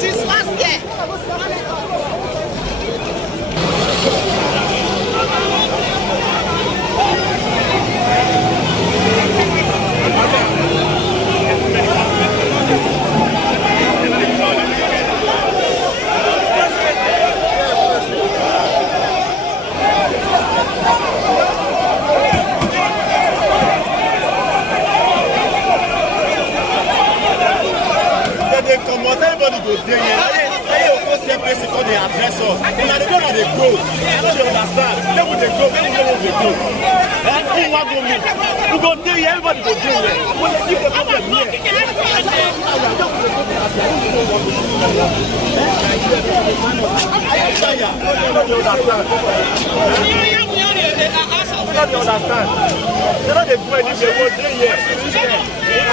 Since last year. Everybody go there. They go step place because they address us. Now they know how they go. I know they understand. They will they go. They will know they go. Who want to meet? Who go there? Everybody go there. When they give the problem here. They don't they go anywhere. They go there here.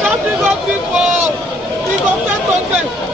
don't bring up people. We go set something.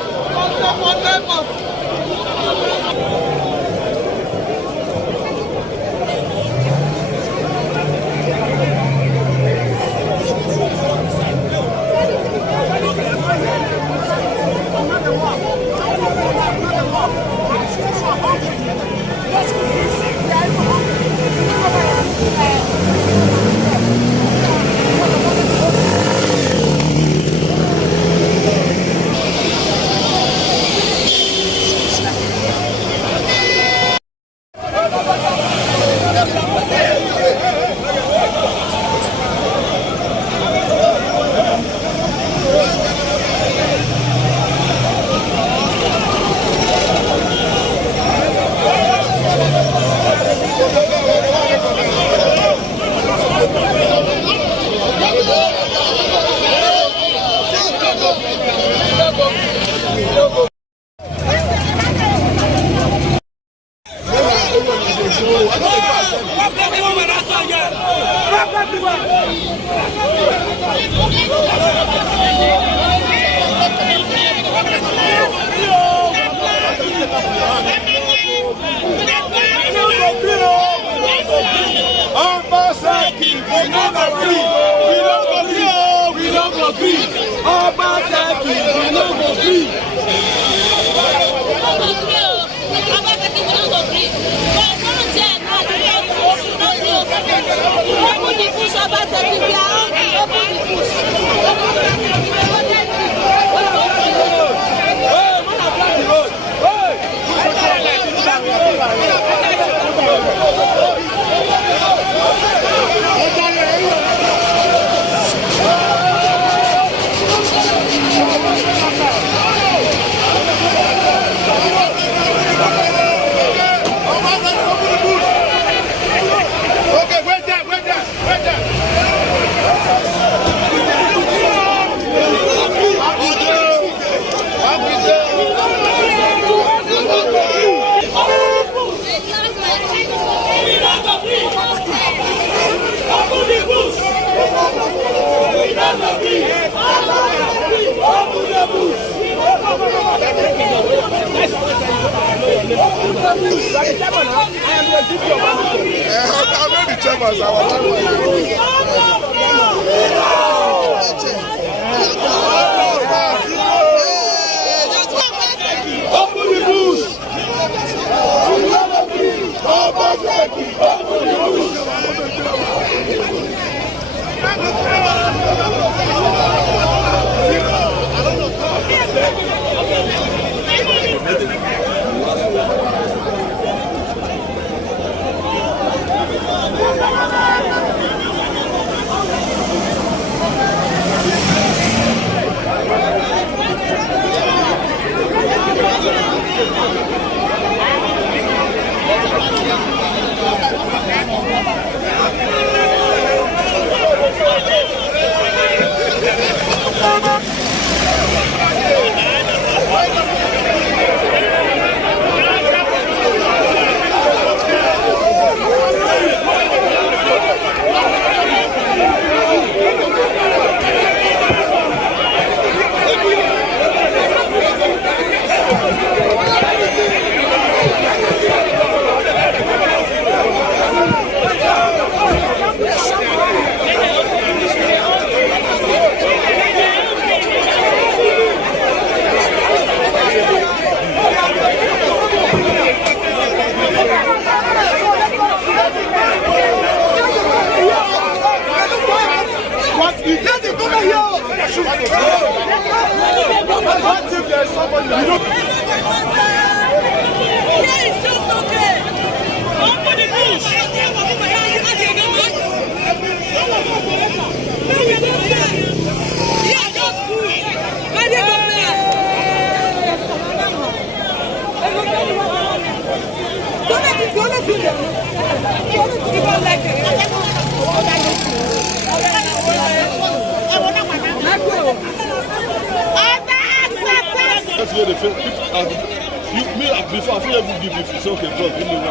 Before I feel every give you, it's okay, God, give me 1,000.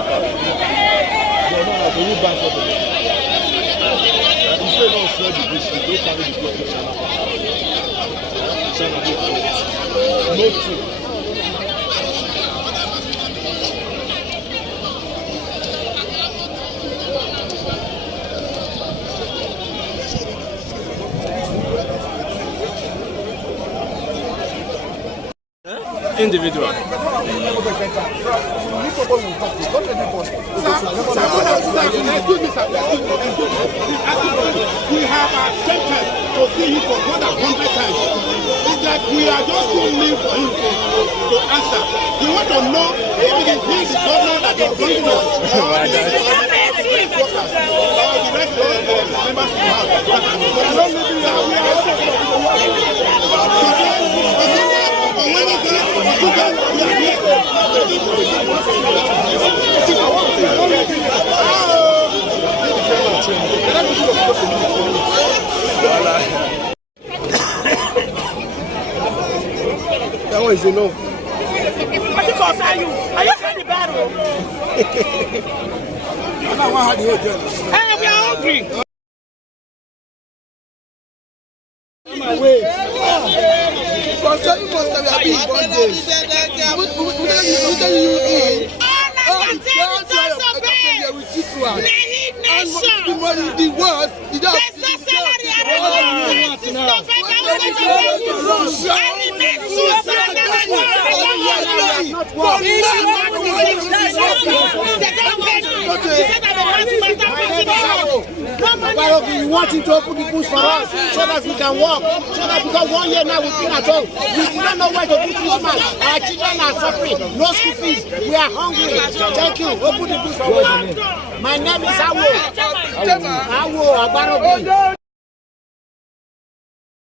No, when you back up again. You say don't sell the bush, you don't carry the bush. Individual. Excuse me, sir. We have attempted to see him for more than 100 times. It's like we are just too mean for him to answer. We want to know if it is he, the governor, that is bringing us. The rest of the members we have. We are not living there. We are also that one is enough. What concern you? Are you trying to battle? I don't want to have the whole. Hey, we are hungry. My way. For 7 months that we have been one day. The worst, you don't we want you to open the books for us so that we can walk. So that because 1 year now we've been at home. We do not know where to put Christmas. Our children are suffering. No school fees. We are hungry. Thank you. Open the books for us. My name is Awo. Awo Agbarobi.